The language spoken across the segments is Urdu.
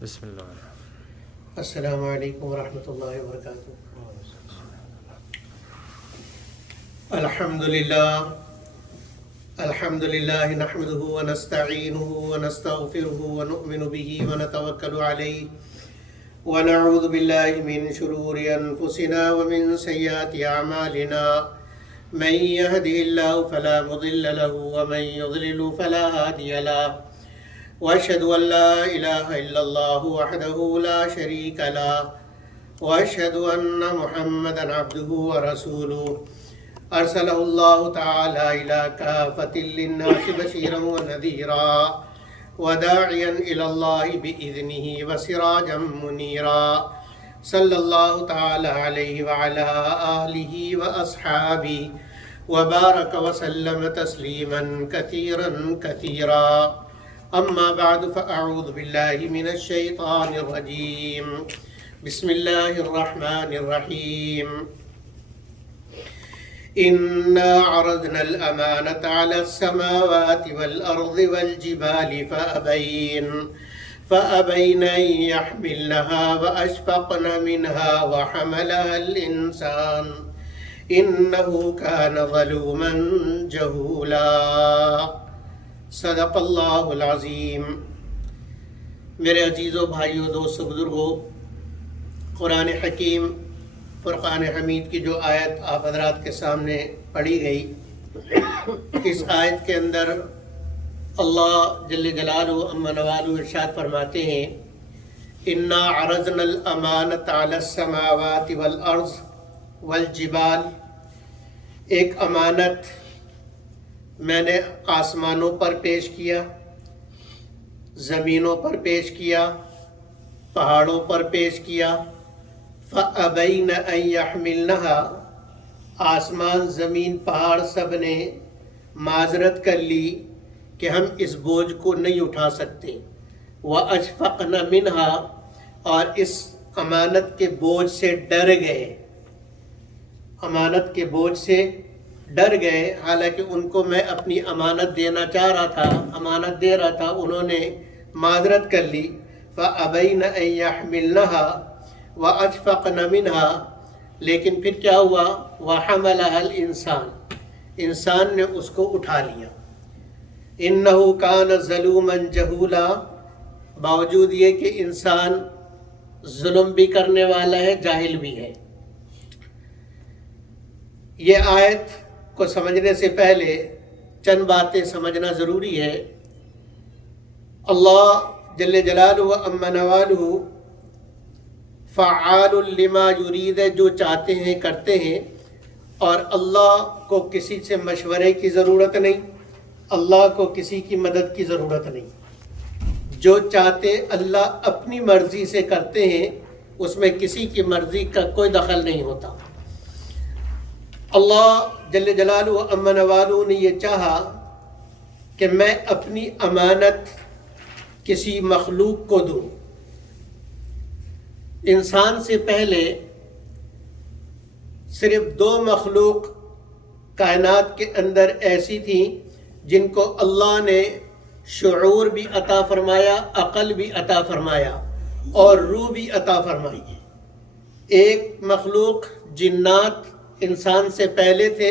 بسم اللہ الرحمن السلام علیکم ورحمۃ اللہ وبرکاتہ۔ الحمد للہ نحمده ونستعینه ونستغفره ونؤمن به ونتوکل علیہ ونعوذ باللہ من شرور انفسنا ومن سیئات اعمالنا من يهده الله فلا مضل له ومن يضلل فلا هادي له وأشهد أن لا إله إلا الله وحده لا شريك له وأشهد أن محمدا عبده ورسوله أرسله الله تعالى إلى كافة للناس بشيرا ونذيرا وداعيا إلى الله بإذنه وسراجا منيرا صلى الله تعالى عليه وعلى آله وأصحابه وبارك وسلم تسليما كثيرا كثيرا أما بعد فأعوذ بالله من الشيطان الرجيم بسم الله الرحمن الرحيم إنا عرضنا الأمانة على السماوات والأرض والجبال فأبين أن يحملنها وأشفقن منها وحملها الإنسان إنه كان ظلوما جهولا صدق اللہ العظیم۔ میرے عزیزوں، بھائیوں، دوستوں، بزرگوں، قرآن حکیم فرقان حمید کی جو آیت آپ حضرات کے سامنے پڑھی گئی، اس آیت کے اندر اللہ جل جلالہ عم نوالہ ارشاد فرماتے ہیں: انا عرضنا الامانۃ علی السماوات والارض والجبال، ایک امانت میں نے آسمانوں پر پیش کیا، زمینوں پر پیش کیا، پہاڑوں پر پیش کیا۔ فَأَبَيْنَ أَن يَحْمِلْنَهَا، آسمان، زمین، پہاڑ سب نے معذرت کر لی کہ ہم اس بوجھ کو نہیں اٹھا سکتے۔ وَأَشْفَقْنَ مِنْهَا، اور اس امانت کے بوجھ سے ڈر گئے، امانت کے بوجھ سے ڈر گئے۔ حالانکہ ان کو میں اپنی امانت دینا چاہ رہا تھا، امانت دے رہا تھا، انہوں نے معذرت کر لی۔ فَأَبَيْنَ أَن يَحْمِلْنَهَا وَأَشْفَقْنَ مِنْهَا، لیکن پھر کیا ہوا؟ وَحَمَلَهَا الْإِنسان، انسان نے اس کو اٹھا لیا۔ إِنَّهُ كَانَ ظَلُومًا جَهُولًا، باوجود یہ کہ انسان ظلم بھی کرنے والا ہے، جاہل بھی ہے۔ یہ آیت کو سمجھنے سے پہلے چند باتیں سمجھنا ضروری ہے۔ اللہ جل جلالہ عم نوالہ فعال لما یرید، جو چاہتے ہیں کرتے ہیں، اور اللہ کو کسی سے مشورے کی ضرورت نہیں، اللہ کو کسی کی مدد کی ضرورت نہیں۔ جو چاہتے اللہ اپنی مرضی سے کرتے ہیں، اس میں کسی کی مرضی کا کوئی دخل نہیں ہوتا۔ اللہ جل جلالہ عم نوالہ نے یہ چاہا کہ میں اپنی امانت کسی مخلوق کو دوں۔ انسان سے پہلے صرف دو مخلوق کائنات کے اندر ایسی تھیں جن کو اللہ نے شعور بھی عطا فرمایا، عقل بھی عطا فرمایا، اور روح بھی عطا فرمائی۔ ایک مخلوق جنات انسان سے پہلے تھے،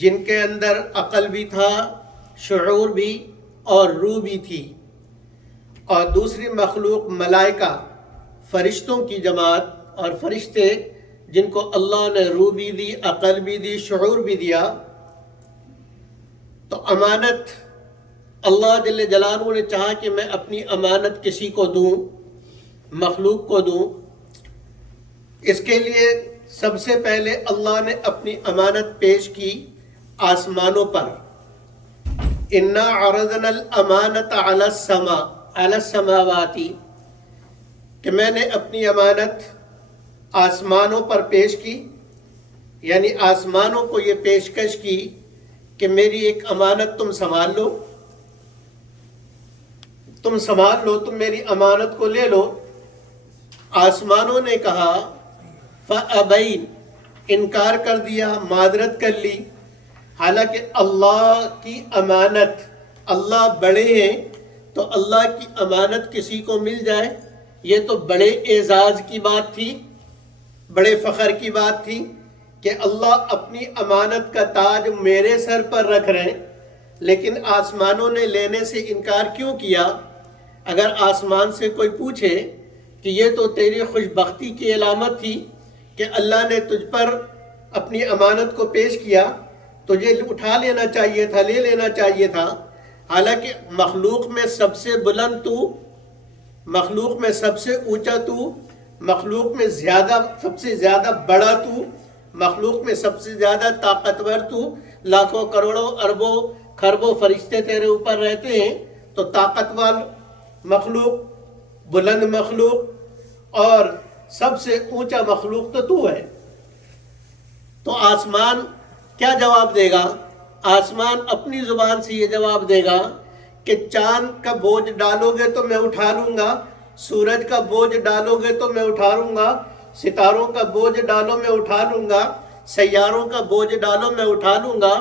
جن کے اندر عقل بھی تھا، شعور بھی اور روح بھی تھی، اور دوسری مخلوق ملائکہ، فرشتوں کی جماعت، اور فرشتے جن کو اللہ نے روح بھی دی، عقل بھی دی، شعور بھی دیا۔ تو امانت، اللہ جل جلالہ نے چاہا کہ میں اپنی امانت کسی کو دوں، مخلوق کو دوں۔ اس کے لیے سب سے پہلے اللہ نے اپنی امانت پیش کی آسمانوں پر۔ انا عرضنا الامانۃ علی السماوات، کہ میں نے اپنی امانت آسمانوں پر پیش کی، یعنی آسمانوں کو یہ پیشکش کی کہ میری ایک امانت تم سنبھال لو، تم سنبھال لو، تم میری امانت کو لے لو۔ آسمانوں نے کہا فَأَبَيْنَ، انکار کر دیا، معذرت کر لی۔ حالانکہ اللہ کی امانت، اللہ بڑے ہیں، تو اللہ کی امانت کسی کو مل جائے یہ تو بڑے اعزاز کی بات تھی، بڑے فخر کی بات تھی کہ اللہ اپنی امانت کا تاج میرے سر پر رکھ رہے ہیں۔ لیکن آسمانوں نے لینے سے انکار کیوں کیا؟ اگر آسمان سے کوئی پوچھے کہ یہ تو تیری خوش بختی کی علامت تھی کہ اللہ نے تجھ پر اپنی امانت کو پیش کیا، تجھے اٹھا لینا چاہیے تھا، لے لینا چاہیے تھا، حالانکہ مخلوق میں سب سے بلند تو، مخلوق میں سب سے اونچا تو، مخلوق میں سب سے زیادہ بڑا تو، مخلوق میں سب سے زیادہ طاقتور تو، لاکھوں کروڑوں اربوں خربوں فرشتے تیرے اوپر رہتے ہیں، تو طاقتور مخلوق، بلند مخلوق اور سب سے اونچا مخلوق تو ہے۔ تو آسمان کیا جواب دے گا؟ آسمان اپنی زبان سے یہ جواب دے گا کہ چاند کا بوجھ ڈالو گے تو میں اٹھا لوں گا، سورج کا بوجھ ڈالو گے تو میں اٹھا لوں گا، ستاروں کا بوجھ ڈالو میں اٹھا لوں گا، سیاروں کا بوجھ ڈالو میں اٹھا لوں گا،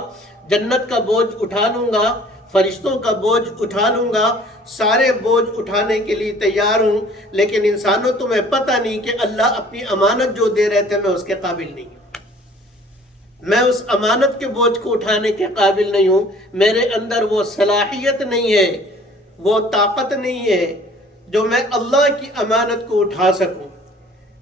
جنت کا بوجھ اٹھا لوں گا، فرشتوں کا بوجھ اٹھا لوں گا، سارے بوجھ اٹھانے کے لیے تیار ہوں۔ لیکن انسانوں تمہیں پتہ نہیں کہ اللہ اپنی امانت جو دے رہے تھے میں اس کے قابل نہیں ہوں، میں اس امانت کے بوجھ کو اٹھانے کے قابل نہیں ہوں، میرے اندر وہ صلاحیت نہیں ہے، وہ طاقت نہیں ہے جو میں اللہ کی امانت کو اٹھا سکوں۔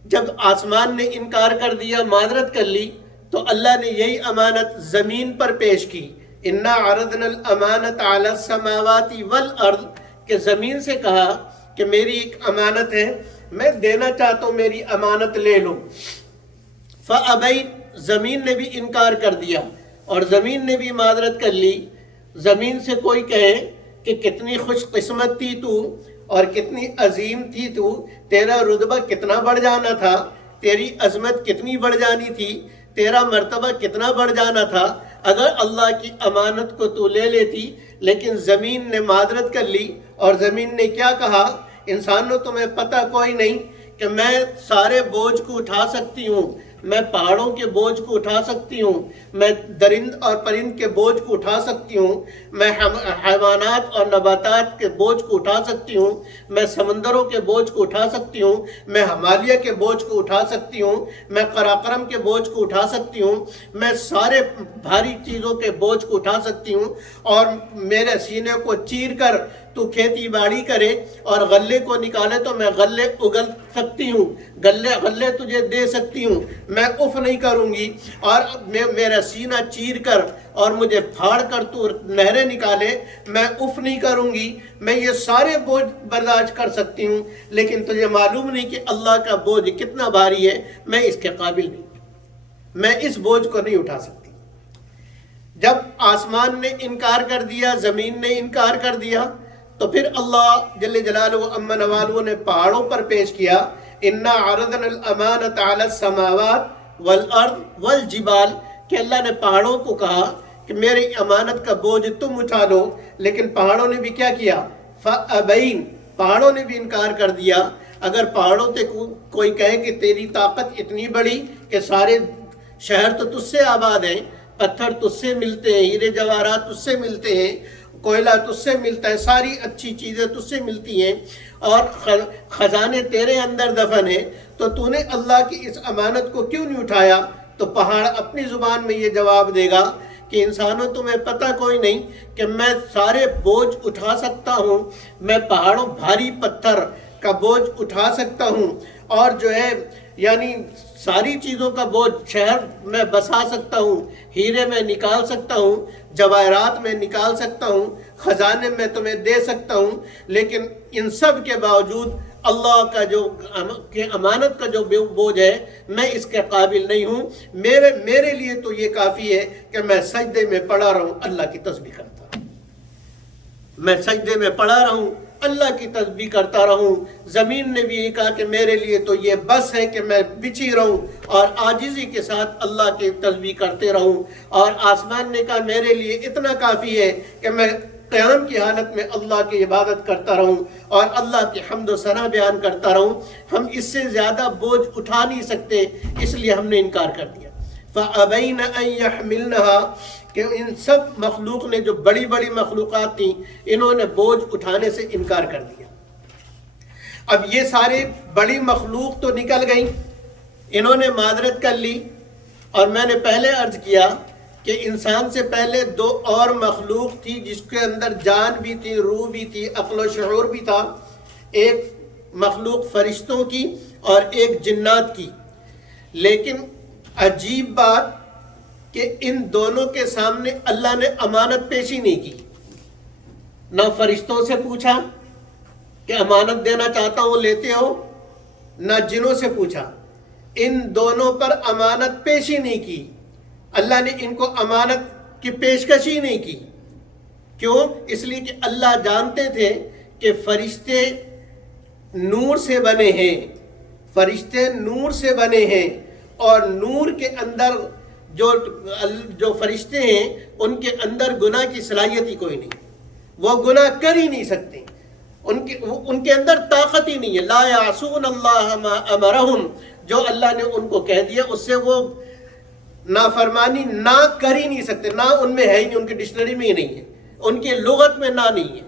جب آسمان نے انکار کر دیا، معذرت کر لی، تو اللہ نے یہی امانت زمین پر پیش کی۔ اِنَّا عَرَضْنَا الْأَمَانَةَ عَلَى السَّمَاوَاتِ وَالْأَرْضِ، کہ زمین سے کہا کہ میری ایک امانت ہے، میں دینا چاہتا ہوں، میری امانت لے لو۔ فَأَبَيْنَ، زمین نے بھی انکار کر دیا اور زمین نے بھی معذرت کر لی۔ زمین سے کوئی کہے کہ کتنی خوش قسمت تھی تو اور کتنی عظیم تھی تو، تیرا رتبہ کتنا بڑھ جانا تھا، تیری عظمت کتنی بڑھ جانی تھی، تیرا مرتبہ کتنا بڑھ جانا تھا اگر اللہ کی امانت کو تو لے لیتی۔ لیکن زمین نے معذرت کر لی اور زمین نے کیا کہا؟ انسانوں تمہیں پتہ کوئی نہیں کہ میں سارے بوجھ کو اٹھا سکتی ہوں، میں پہاڑوں کے بوجھ کو اٹھا سکتی ہوں، میں درند اور پرند کے بوجھ کو اٹھا سکتی ہوں، میں حیوانات اور نباتات کے بوجھ کو اٹھا سکتی ہوں، میں سمندروں کے بوجھ کو اٹھا سکتی ہوں، میں ہمالیہ کے بوجھ کو اٹھا سکتی ہوں، میں قراقرم کے بوجھ کو اٹھا سکتی ہوں، میں سارے بھاری چیزوں کے بوجھ کو اٹھا سکتی ہوں، اور میرے سینے کو چیر کر تو کھیتی باڑی کرے اور غلے کو نکالے تو میں غلے اگل سکتی ہوں، غلے تجھے دے سکتی ہوں، میں اف نہیں کروں گی، اور میرا سینہ چیر کر اور مجھے پھاڑ کر تو نہریں نکالے، میں اف نہیں کروں گی، میں یہ سارے بوجھ برداشت کر سکتی ہوں۔ لیکن تجھے معلوم نہیں کہ اللہ کا بوجھ کتنا بھاری ہے، میں اس کے قابل نہیں، میں اس بوجھ کو نہیں اٹھا سکتی۔ جب آسمان نے انکار کر دیا، زمین نے انکار کر دیا، تو پھر اللہ جل جلالہ و عم نوالہ نے پہاڑوں پر پیش کیا، اِنَّا عَرَضْنَا الْأَمَانَةَ عَلَى السَّمَاوَاتِ وَالْأَرْضِ وَالْجِبَالِ، کہ اللہ نے پہاڑوں کو کہا کہ میری امانت کا بوجھ تم اٹھا لو۔ لیکن پہاڑوں نے بھی کیا کیا؟ فَأَبَيْنَ، پہاڑوں نے بھی انکار کر دیا۔ اگر پہاڑوں سے کوئی کہے کہ تیری طاقت اتنی بڑی کہ سارے شہر تو تجھ سے آباد ہیں، پتھر تجھ سے ملتے ہیں، ہیرے جواہرات تجھ سے ملتے ہیں، کوئلہ تجھ سے ملتا ہے، ساری اچھی چیزیں تجھ سے ملتی ہیں، اور خزانے تیرے اندر دفن ہیں، تو نے اللہ کی اس امانت کو کیوں نہیں اٹھایا؟ تو پہاڑ اپنی زبان میں یہ جواب دے گا کہ انسانوں تمہیں پتہ کوئی نہیں کہ میں سارے بوجھ اٹھا سکتا ہوں، میں پہاڑوں بھاری پتھر کا بوجھ اٹھا سکتا ہوں، اور جو ہے یعنی ساری چیزوں کا بوجھ، شہر میں بسا سکتا ہوں، ہیرے میں نکال سکتا ہوں، جواہرات میں نکال سکتا ہوں، خزانے میں تمہیں دے سکتا ہوں، لیکن ان سب کے باوجود اللہ کا جو امانت کا جو بوجھ ہے میں اس کے قابل نہیں ہوں۔ میرے لیے تو یہ کافی ہے کہ میں سجدے میں پڑا رہوں، اللہ کی تسبیح کرتا رہوں، میں سجدے میں پڑا رہوں، اللہ کی تسبیح کرتا رہوں۔ زمین نے بھی یہ کہا کہ میرے لیے تو یہ بس ہے کہ میں بچھی رہوں اور عاجزی کے ساتھ اللہ کی تسبیح کرتے رہوں، اور آسمان نے کہا میرے لیے اتنا کافی ہے کہ میں قیام کی حالت میں اللہ کی عبادت کرتا رہوں اور اللہ کی حمد و ثنا بیان کرتا رہوں۔ ہم اس سے زیادہ بوجھ اٹھا نہیں سکتے، اس لیے ہم نے انکار کر دیا۔ فَأَبَيْنَ أَن يَحْمِلْنَهَا، کہ ان سب مخلوق نے جو بڑی بڑی مخلوقات تھیں انہوں نے بوجھ اٹھانے سے انکار کر دیا۔ اب یہ ساری بڑی مخلوق تو نکل گئی، انہوں نے معذرت کر لی، اور میں نے پہلے عرض کیا کہ انسان سے پہلے دو اور مخلوق تھی جس کے اندر جان بھی تھی، روح بھی تھی، عقل و شعور بھی تھا، ایک مخلوق فرشتوں کی اور ایک جنات کی۔ لیکن عجیب بات کہ ان دونوں کے سامنے اللہ نے امانت پیشی نہیں کی، نہ فرشتوں سے پوچھا کہ امانت دینا چاہتا ہوں لیتے ہو، نہ جنوں سے پوچھا، ان دونوں پر امانت پیشی نہیں کی، اللہ نے ان کو امانت کی پیشکشی نہیں کی۔ کیوں؟ اس لیے کہ اللہ جانتے تھے کہ فرشتے نور سے بنے ہیں، فرشتے نور سے بنے ہیں، اور نور کے اندر جو فرشتے ہیں ان کے اندر گناہ کی صلاحیت ہی کوئی نہیں، وہ گناہ کر ہی نہیں سکتے، ان کے اندر طاقت ہی نہیں ہے۔ لا یعصون اللہ ما امرہم، جو اللہ نے ان کو کہہ دیا اس سے وہ نافرمانی نہ کر ہی نہیں سکتے، نہ ان میں ہے ہی نہیں، ان کی ڈکشنری میں ہی نہیں ہے، ان کی لغت میں نہ نہیں ہے،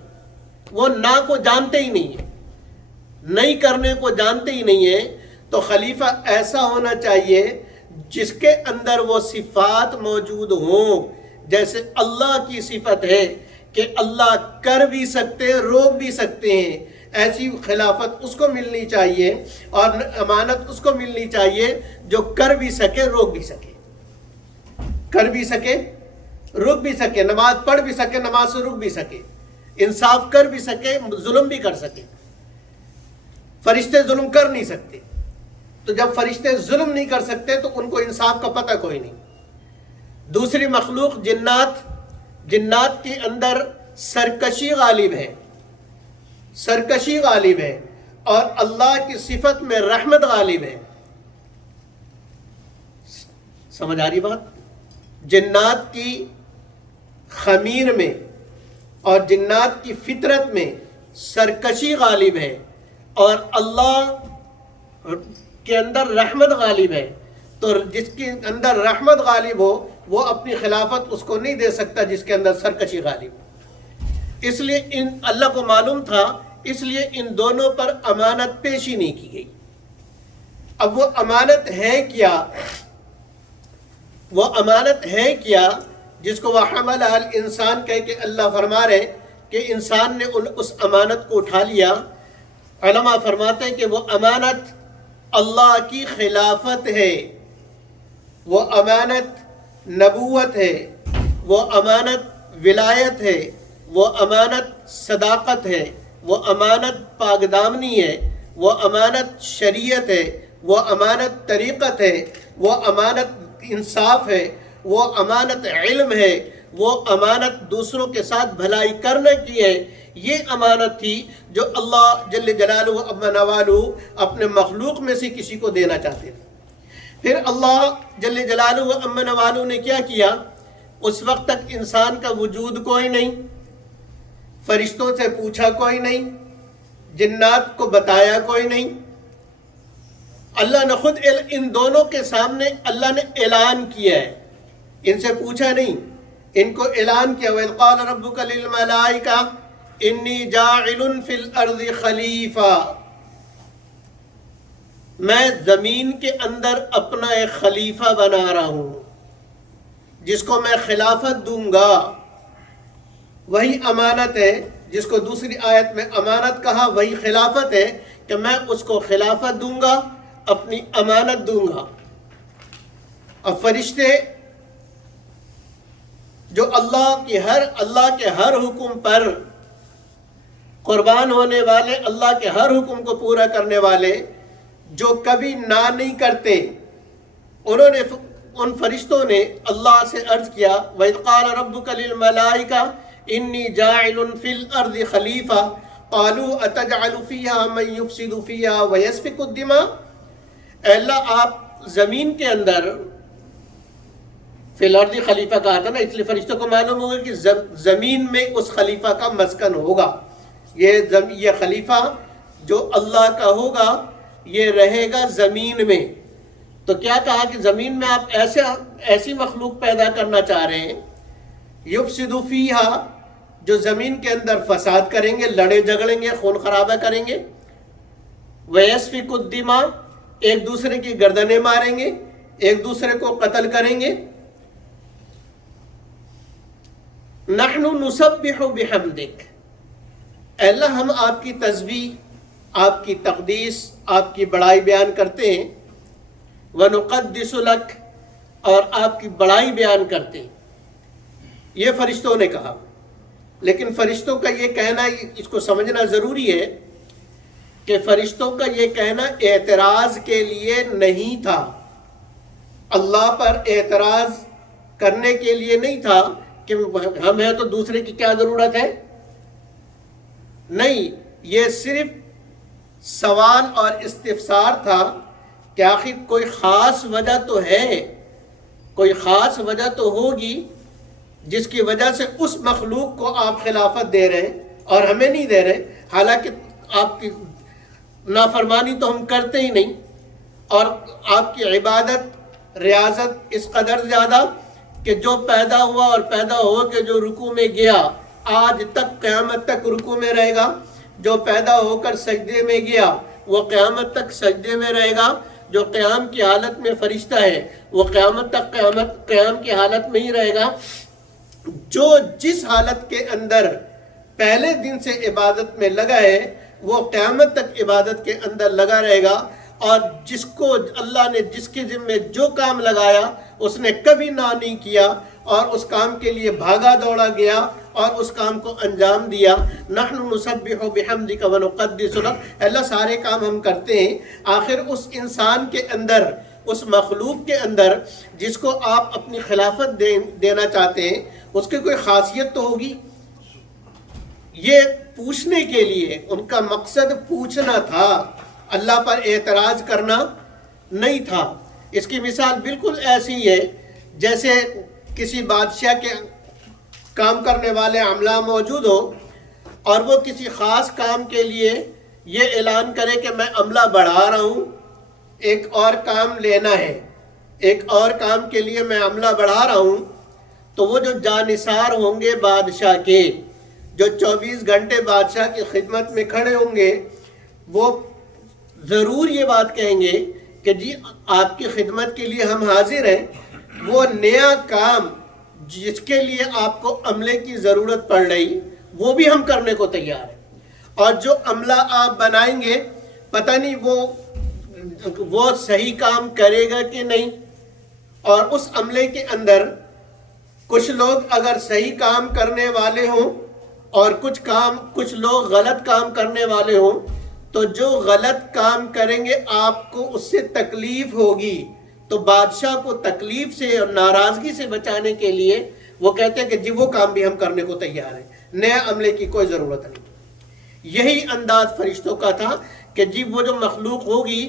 وہ نہ کو جانتے ہی نہیں ہے، نہیں کرنے کو جانتے ہی نہیں ہے۔ تو خلیفہ ایسا ہونا چاہیے جس کے اندر وہ صفات موجود ہوں، جیسے اللہ کی صفت ہے کہ اللہ کر بھی سکتے روک بھی سکتے ہیں، ایسی خلافت اس کو ملنی چاہیے، اور امانت اس کو ملنی چاہیے جو کر بھی سکے روک بھی سکے، کر بھی سکے روک بھی سکے، نماز پڑھ بھی سکے نماز سے روک بھی سکے، انصاف کر بھی سکے ظلم بھی کر سکے۔ فرشتے ظلم کر نہیں سکتے، تو جب فرشتے ظلم نہیں کر سکتے تو ان کو انصاف کا پتہ کوئی نہیں۔ دوسری مخلوق جنات کے اندر سرکشی غالب ہے، سرکشی غالب ہے، اور اللہ کی صفت میں رحمت غالب ہے۔ سمجھ آ رہی بات؟ جنات کی خمیر میں اور جنات کی فطرت میں سرکشی غالب ہے، اور اللہ کے اندر رحمت غالب ہے، تو جس کے اندر رحمت غالب ہو وہ اپنی خلافت اس کو نہیں دے سکتا جس کے اندر سرکشی غالب ہو۔ اس لیے اللہ کو معلوم تھا، اس لیے ان دونوں پر امانت پیشی نہیں کی گئی۔ اب وہ امانت ہے کیا؟ وہ امانت ہے کیا جس کو وَحَمَلَهَا الْإِنسَانُ کہہ کے اللہ فرما رہے کہ انسان نے اس امانت کو اٹھا لیا۔ علماء فرماتے ہیں کہ وہ امانت اللہ کی خلافت ہے، وہ امانت نبوت ہے، وہ امانت ولایت ہے، وہ امانت صداقت ہے، وہ امانت پاکدامنی ہے، وہ امانت شریعت ہے، وہ امانت طریقت ہے، وہ امانت انصاف ہے، وہ امانت علم ہے، وہ امانت دوسروں کے ساتھ بھلائی کرنے کی ہے۔ یہ امانت تھی جو اللہ جل جلالہ و عظم نوالہ اپنے مخلوق میں سے کسی کو دینا چاہتے تھے۔ پھر اللہ جل جلالہ و عظم نوالہ نے کیا کیا؟ اس وقت تک انسان کا وجود کوئی نہیں، فرشتوں سے پوچھا کوئی نہیں، جنات کو بتایا کوئی نہیں، اللہ نے خود ان دونوں کے سامنے اللہ نے اعلان کیا ہے، ان سے پوچھا نہیں، ان کو اعلان کیا۔ وَإِذْ قَالَ رَبُّكَ لِلْمَلَائِكَةِ إِنِّي جَاعِلٌ فِي الْأَرْضِ خَلِيفَةً، میں زمین کے اندر اپنا ایک خلیفہ بنا رہا ہوں جس کو میں خلافت دوں گا۔ وہی امانت ہے جس کو دوسری آیت میں امانت کہا، وہی خلافت ہے کہ میں اس کو خلافت دوں گا، اپنی امانت دوں گا۔ اب فرشتے جو اللہ کے ہر حکم پر قربان ہونے والے، اللہ کے ہر حکم کو پورا کرنے والے، جو کبھی نہ نہیں کرتے، انہوں نے ان فرشتوں نے اللہ سے عرض کیا وَإِذْ قَالَ رَبُّكَ لِلْمَلَائِكَةِ إِنِّي جَاعِلٌ فِي الْأَرْضِ خَلِيفَةً قَالُوا أَتَجْعَلُ فِيهَا مَن يُفْسِدُ فِيهَا وَيَسْفِكُ الدِّمَاءَ۔ اے اللہ آپ زمین کے اندر فی الارض خلیفہ کہا تھا نا، اس لیے فرشتوں کو معلوم ہوگا کہ زمین میں اس خلیفہ کا مسکن ہوگا، یہ خلیفہ جو اللہ کا ہوگا یہ رہے گا زمین میں۔ تو کیا کہا کہ زمین میں آپ ایسی مخلوق پیدا کرنا چاہ رہے ہیں یفسدو فیہا جو زمین کے اندر فساد کریں گے، لڑے جھگڑیں گے، خون خرابہ کریں گے، ویسفک الدماء ایک دوسرے کی گردنیں ماریں گے، ایک دوسرے کو قتل کریں گے. نحن نسبح بحمدک، اے اللہ ہم آپ کی تسبیح، آپ کی تقدیس، آپ کی بڑائی بیان کرتے ہیں. ونقدس لک، اور آپ کی بڑائی بیان کرتے ہیں. یہ فرشتوں نے کہا. لیکن فرشتوں کا یہ کہنا، اس کو سمجھنا ضروری ہے کہ فرشتوں کا یہ کہنا اعتراض کے لیے نہیں تھا، اللہ پر اعتراض کرنے کے لیے نہیں تھا کہ ہم ہیں تو دوسرے کی کیا ضرورت ہے. نہیں، یہ صرف سوال اور استفسار تھا کہ آخر کوئی خاص وجہ تو ہے، کوئی خاص وجہ تو ہوگی جس کی وجہ سے اس مخلوق کو آپ خلافت دے رہے ہیں اور ہمیں نہیں دے رہے، حالانکہ آپ کی نافرمانی تو ہم کرتے ہی نہیں، اور آپ کی عبادت ریاضت اس قدر زیادہ کہ جو پیدا ہوا اور پیدا ہو کے جو رکوع میں گیا آج تک قیامت تک رکوع میں رہے گا، جو پیدا ہو کر سجدے میں گیا وہ قیامت تک سجدے میں رہے گا، جو قیام کی حالت میں فرشتہ ہے وہ قیامت تک قیام کی حالت میں ہی رہے گا. جو جس حالت کے اندر پہلے دن سے عبادت میں لگا ہے وہ قیامت تک عبادت کے اندر لگا رہے گا، اور جس کو اللہ نے جس کے ذمے جو کام لگایا اس نے کبھی نہ نہیں کیا اور اس کام کے لیے بھاگا دوڑا گیا اور اس کام کو انجام دیا. نحن نسبح بحمدک ونقدس لک، اللہ سارے کام ہم کرتے ہیں. آخر اس انسان کے اندر، اس مخلوق کے اندر جس کو آپ اپنی خلافت دینا چاہتے ہیں، اس کی کوئی خاصیت تو ہوگی. یہ پوچھنے کے لیے ان کا مقصد پوچھنا تھا، اللہ پر اعتراض کرنا نہیں تھا. اس کی مثال بالکل ایسی ہے جیسے کسی بادشاہ کے کام کرنے والے عملہ موجود ہو اور وہ کسی خاص کام کے لیے یہ اعلان کرے کہ میں عملہ بڑھا رہا ہوں، ایک اور کام لینا ہے، ایک اور کام کے لیے میں عملہ بڑھا رہا ہوں. تو وہ جو جانثار ہوں گے بادشاہ کے، جو 24 گھنٹے بادشاہ کی خدمت میں کھڑے ہوں گے، وہ ضرور یہ بات کہیں گے کہ جی آپ کی خدمت کے لیے ہم حاضر ہیں. وہ نیا کام جس کے لیے آپ کو عملے کی ضرورت پڑ رہی وہ بھی ہم کرنے کو تیار ہیں، اور جو عملہ آپ بنائیں گے پتہ نہیں وہ صحیح کام کرے گا کہ نہیں. اور اس عملے کے اندر کچھ لوگ اگر صحیح کام کرنے والے ہوں اور کچھ لوگ غلط کام کرنے والے ہوں، تو جو غلط کام کریں گے آپ کو اس سے تکلیف ہوگی. تو بادشاہ کو تکلیف سے اور ناراضگی سے بچانے کے لیے وہ کہتے ہیں کہ جی وہ کام بھی ہم کرنے کو تیار ہیں، نیا عملے کی کوئی ضرورت نہیں. یہی انداز فرشتوں کا تھا کہ جی وہ جو مخلوق ہوگی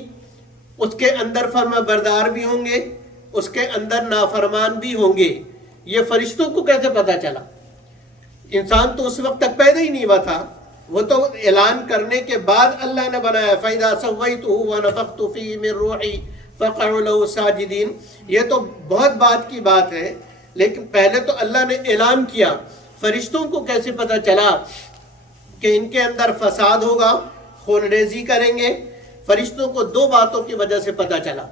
اس کے اندر فرما بردار بھی ہوں گے، اس کے اندر نافرمان بھی ہوں گے. یہ فرشتوں کو کیسے پتہ چلا؟ انسان تو اس وقت تک پیدا ہی نہیں ہوا تھا، وہ تو اعلان کرنے کے بعد اللہ نے بنایا. فَإِذَا سَوَّيْتُهُ وَنَفَخْتُ فِيهِ مِن رُوحِي فَقَعُوا لَهُ سَاجِدِينَ. یہ تو بہت بات کی بات ہے، لیکن پہلے تو اللہ نے اعلان کیا. فرشتوں کو کیسے پتہ چلا کہ ان کے اندر فساد ہوگا، خون ریزی کریں گے؟ فرشتوں کو دو باتوں کی وجہ سے پتہ چلا.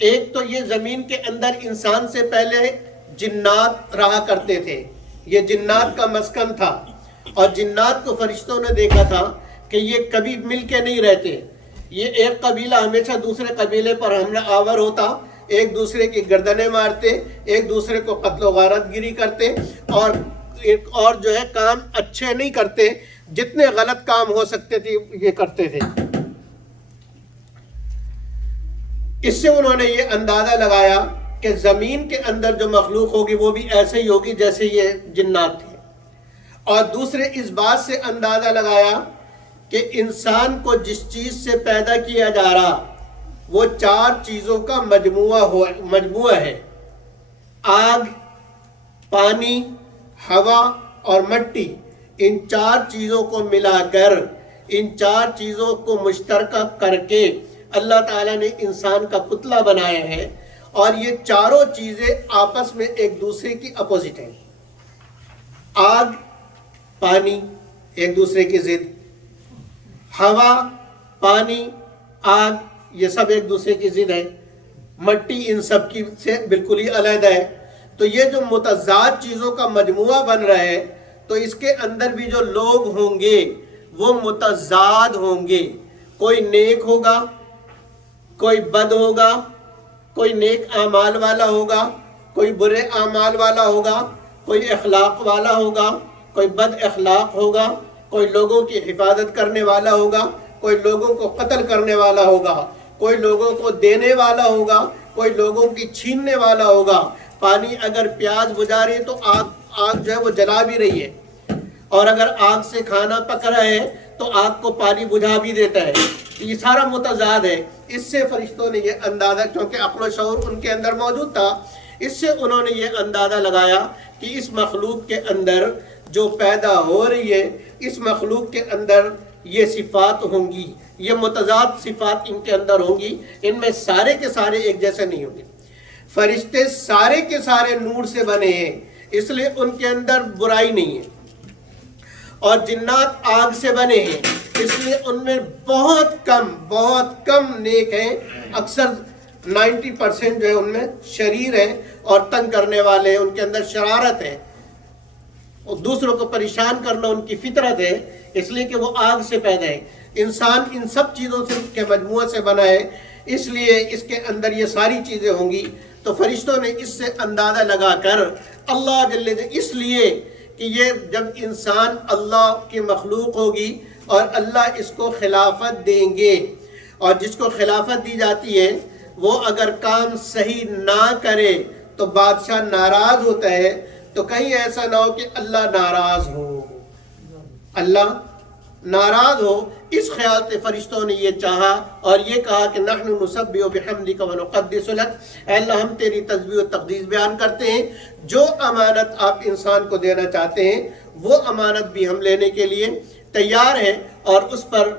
ایک تو یہ زمین کے اندر انسان سے پہلے جنات رہا کرتے تھے، یہ جنات کا مسکن تھا، اور جنات کو فرشتوں نے دیکھا تھا کہ یہ کبھی مل کے نہیں رہتے. یہ ایک قبیلہ ہمیشہ دوسرے قبیلے پر حملہ آور ہوتا، ایک دوسرے کی گردنیں مارتے، ایک دوسرے کو قتل و غارت گیری کرتے، اور جو ہے کام اچھے نہیں کرتے، جتنے غلط کام ہو سکتے تھے یہ کرتے تھے. اس سے انہوں نے یہ اندازہ لگایا کہ زمین کے اندر جو مخلوق ہوگی وہ بھی ایسے ہی ہوگی جیسے یہ جنات تھے. اور دوسرے اس بات سے اندازہ لگایا کہ انسان کو جس چیز سے پیدا کیا جا رہا وہ 4 چیزوں کا مجموعہ ہے: آگ، پانی، ہوا اور مٹی. ان 4 چیزوں کو ملا کر، ان 4 چیزوں کو مشترکہ کر کے اللہ تعالیٰ نے انسان کا پتلا بنایا ہے. اور یہ چاروں چیزیں آپس میں ایک دوسرے کی اپوزٹ ہیں. آگ پانی ایک دوسرے کی ضد، ہوا پانی آگ یہ سب ایک دوسرے کی ضد ہے، مٹی ان سب کی سے بالکل ہی علیحدہ ہے. تو یہ جو متضاد چیزوں کا مجموعہ بن رہا ہے تو اس کے اندر بھی جو لوگ ہوں گے وہ متضاد ہوں گے. کوئی نیک ہوگا، کوئی بد ہوگا، کوئی نیک اعمال والا ہوگا، کوئی برے اعمال والا ہوگا، کوئی اخلاق والا ہوگا، کوئی بد اخلاق ہوگا، کوئی لوگوں کی حفاظت کرنے والا ہوگا، کوئی لوگوں کو قتل کرنے والا ہوگا، کوئی لوگوں کو دینے والا ہوگا، کوئی لوگوں کی چھیننے والا ہوگا. پانی اگر پیاز بجھا رہی ہے تو آگ جو ہے وہ جلا بھی رہی ہے، اور اگر آگ سے کھانا پک رہا ہے تو آگ کو پانی بجھا بھی دیتا ہے. یہ سارا متضاد ہے. اس سے فرشتوں نے یہ اندازہ، کیونکہ عقل و شعور ان کے اندر موجود تھا، اس سے انہوں نے یہ اندازہ لگایا کہ اس مخلوق کے اندر جو پیدا ہو رہی ہے، اس مخلوق کے اندر یہ صفات ہوں گی، یہ متضاد صفات ان کے اندر ہوں گی، ان میں سارے کے سارے ایک جیسے نہیں ہوں گے. فرشتے سارے کے سارے نور سے بنے ہیں، اس لیے ان کے اندر برائی نہیں ہے. اور جنات آگ سے بنے ہیں، اس لیے ان میں بہت کم نیک ہیں. اکثر 90% جو ہے ان میں شریر ہیں اور تنگ کرنے والے ہیں، ان کے اندر شرارت ہے، اور دوسروں کو پریشان کرنا ان کی فطرت ہے، اس لیے کہ وہ آگ سے پیدا ہے. انسان ان سب چیزوں سے کے مجموعے سے بنا ہے، اس لیے اس کے اندر یہ ساری چیزیں ہوں گی. تو فرشتوں نے اس سے اندازہ لگا کر اللہ جل جلالہ، اس لیے کہ یہ جب انسان اللہ کی مخلوق ہوگی اور اللہ اس کو خلافت دیں گے، اور جس کو خلافت دی جاتی ہے وہ اگر کام صحیح نہ کرے تو بادشاہ ناراض ہوتا ہے. تو کہیں ایسا نہ ہو کہ اللہ ناراض ہو، اللہ ناراض ہو. اس خیال سے فرشتوں نے یہ چاہا اور یہ کہا کہ نحن نسبح بحمدک ونقدس لک، اے اللہ ہم تیری تسبیح و تقدیس بیان کرتے ہیں. جو امانت آپ انسان کو دینا چاہتے ہیں وہ امانت بھی ہم لینے کے لیے تیار ہیں اور اس پر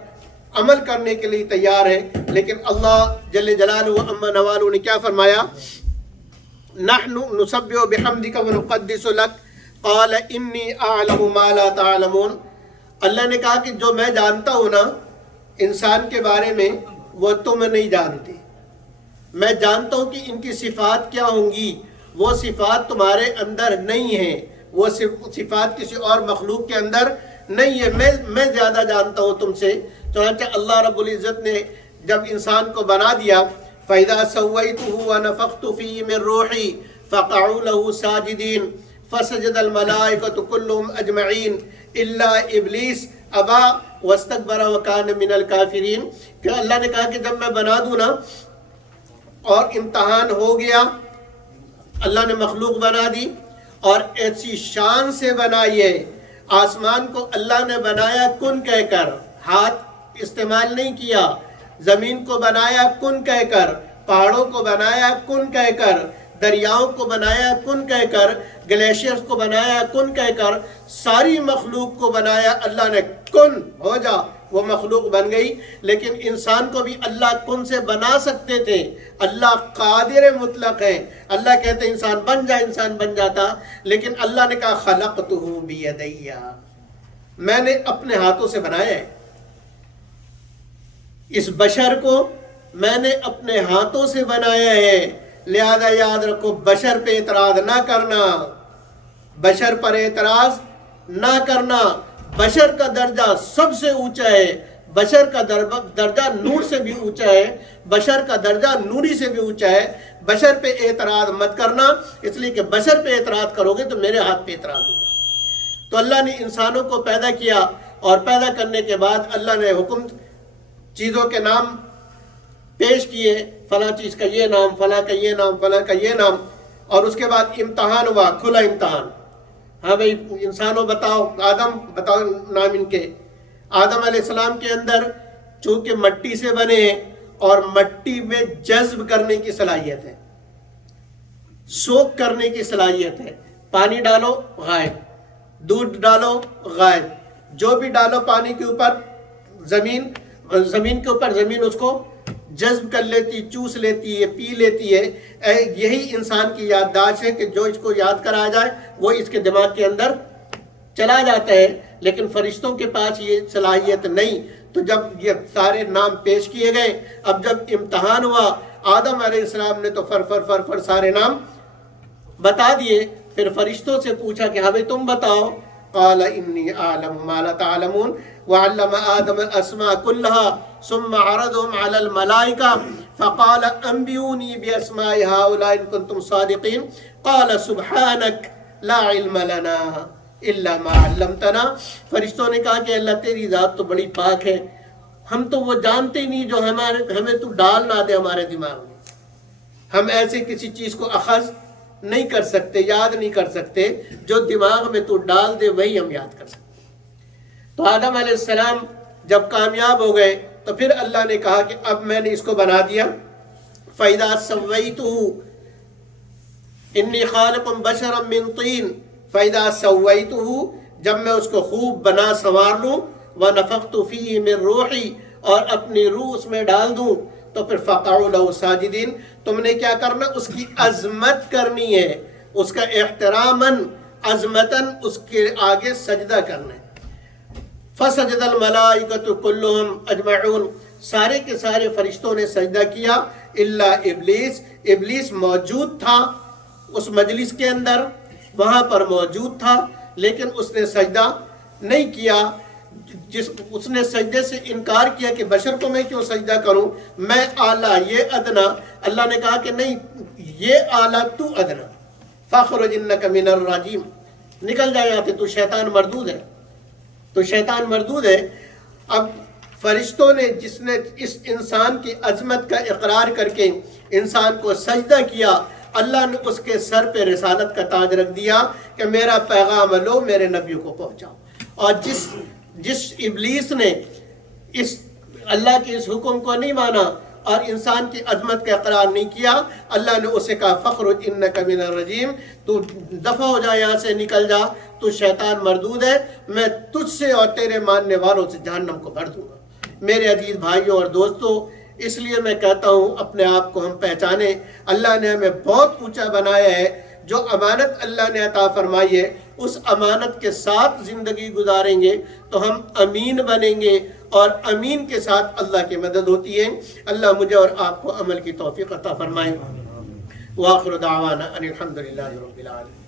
عمل کرنے کے لیے تیار ہیں. لیکن اللہ جل جلالہ و عما نوالہ نے کیا فرمایا؟ نحن نسبح بحمدک ونقدس لک قال انی اعلم ما لا تعلمون. اللہ نے کہا کہ جو میں جانتا ہوں نا انسان کے بارے میں وہ تم نہیں جانتے. میں جانتا ہوں کہ ان کی صفات کیا ہوں گی، وہ صفات تمہارے اندر نہیں ہیں، وہ صفات کسی اور مخلوق کے اندر نہیں ہے. میں زیادہ جانتا ہوں تم سے. چنانچہ اللہ رب العزت نے جب انسان کو بنا دیا، فَإِذَا سَوَّيْتُهُ وَنَفَخْتُ فِيهِ مِن رُوحِي فَقَعُوا لَهُ سَاجِدِينَ فَسَجَدَ الْمَلَائِكَةُ كُلُّهُمْ أَجْمَعِينَ إِلَّا إِبْلِيسَ أَبَى وَاسْتَكْبَرَ وَكَانَ مِنَ الْكَافِرِينَ. کہ اللہ نے کہا کہ جب میں بنا دوں نا اور امتحان ہو گیا، اللہ نے مخلوق بنا دی اور ایسی شان سے بنائی ہے. آسمان کو اللہ نے بنایا کن کہہ کر، ہاتھ استعمال نہیں کیا. زمین کو بنایا کن کہہ کر، پہاڑوں کو بنایا کن کہہ کر، دریاؤں کو بنایا کن کہہ کر، گلیشیئرز کو بنایا کن کہہ کر، ساری مخلوق کو بنایا اللہ نے کن ہو جا، وہ مخلوق بن گئی. لیکن انسان کو بھی اللہ کن سے بنا سکتے تھے. اللہ قادر مطلق ہے، اللہ کہتے انسان بن جا، انسان بن جاتا. لیکن اللہ نے کہا خلقتہ بیدی، میں نے اپنے ہاتھوں سے بنایا ہے. اس بشر کو میں نے اپنے ہاتھوں سے بنایا ہے. لہذا یاد رکھو بشر پہ اعتراض نہ کرنا، بشر پر اعتراض نہ کرنا. بشر کا درجہ سب سے اونچا ہے، بشر کا درجہ نور سے بھی اونچا ہے، بشر کا درجہ نوری سے بھی اونچا ہے. بشر پہ اعتراض مت کرنا، اس لیے کہ بشر پہ اعتراض کرو گے تو میرے ہاتھ پہ اعتراض ہوگا. تو اللہ نے انسانوں کو پیدا کیا اور پیدا کرنے کے بعد اللہ نے حکم چیزوں کے نام پیش کیے، فلاں چیز کا یہ نام، فلاں کا یہ نام، فلاں کا یہ نام. اور اس کے بعد امتحان ہوا، کھلا امتحان. ہاں بھئی انسانوں بتاؤ، آدم بتاؤ نام ان کے. آدم علیہ السلام کے اندر چونکہ مٹی سے بنے ہیں اور مٹی میں جذب کرنے کی صلاحیت ہے، سوک کرنے کی صلاحیت ہے. پانی ڈالو غائب، دودھ ڈالو غائب، جو بھی ڈالو پانی کے اوپر زمین کے اوپر زمین اس کو جذب کر لیتی، چوس لیتی ہے، پی لیتی ہے. یہی انسان کی یادداشت ہے کہ جو اس کو یاد کرایا جائے وہ اس کے دماغ کے اندر چلا جاتا ہے، لیکن فرشتوں کے پاس یہ صلاحیت نہیں۔ تو جب یہ سارے نام پیش کیے گئے، اب جب امتحان ہوا، آدم علیہ السلام نے تو فر سارے نام بتا دیے، پھر فرشتوں سے پوچھا کہ ہمیں تم بتاؤ، قال انی اعلم ما لا تعلمون وعلم آدم الاسماء كلها ثم عرضهم على الملائكة فقال انبئوني باسماء هؤلاء ان كنتم صادقين قال سبحانك لا علم لنا الا ما علمتنا۔ فرشتوں نے کہا کہ اللہ تیری ذات تو بڑی پاک ہے، ہم تو وہ جانتے ہی نہیں جو ہمیں تو ڈال نہ دے ہمارے دماغ میں، ہم ایسے کسی چیز کو اخذ نہیں کر سکتے، یاد نہیں کر سکتے، جو دماغ میں تو ڈال دے وہی ہم یاد کر سکتے۔ تو آدم علیہ السلام جب کامیاب ہو گئے تو پھر اللہ نے کہا کہ اب میں نے اس کو بنا دیا، فَإِذَا سَوَّيْتُهُ إِنِّي خَالِقٌ بَشَرًا مِّن طِينٍ فَإِذَا سَوَّيْتُهُ جب میں اس کو خوب بنا سنوار لوں، وَنَفَخْتُ فِيهِ مِن رُوحِي اور اپنی روح اس میں ڈال دوں، تو پھر فَقَعُوا لَهُ سَاجِدِينَ تم نے کیا کرنا، اس کی عظمت کرنی ہے، اس کا احتراماً عظمتاً اس کے آگے سجدہ کرنا ہے۔ فسجد الملائکۃ کلہم اجمعون سارے کے سارے فرشتوں نے سجدہ کیا الا ابلیس، ابلیس موجود تھا اس مجلس کے اندر، وہاں پر موجود تھا، لیکن اس نے سجدہ نہیں کیا، اس نے سجدے سے انکار کیا کہ بشر کو میں کیوں سجدہ کروں، میں اعلیٰ یہ ادنا۔ اللہ نے کہا کہ نہیں، یہ اعلیٰ تو ادنا، فاخرج انک من الرجیم، نکل جائے یہاں سے، تو شیطان مردود ہے، تو شیطان مردود ہے۔ اب فرشتوں نے جس نے اس انسان کی عظمت کا اقرار کر کے انسان کو سجدہ کیا، اللہ نے اس کے سر پہ رسالت کا تاج رکھ دیا کہ میرا پیغام لو، میرے نبیوں کو پہنچاؤ۔ اور جس ابلیس نے اس اللہ کے اس حکم کو نہیں مانا اور انسان کی عظمت کا اقرار نہیں کیا، اللہ نے اسے کہا فخرج انک من الرجیم، تو دفع ہو جا یہاں سے، نکل جا، تو شیطان مردود ہے، میں تجھ سے اور تیرے ماننے والوں سے جہنم کو بھر دوں گا۔ میرے عزیز بھائیوں اور دوستوں، اس لیے میں کہتا ہوں اپنے آپ کو ہم پہچانیں، اللہ نے ہمیں بہت اونچا بنایا ہے، جو امانت اللہ نے عطا فرمائی ہے اس امانت کے ساتھ زندگی گزاریں گے تو ہم امین بنیں گے، اور امین کے ساتھ اللہ کی مدد ہوتی ہے۔ اللہ مجھے اور آپ کو عمل کی توفیق عطا فرمائے۔ وآخر دعوانا ان الحمد للہ رب العالمین۔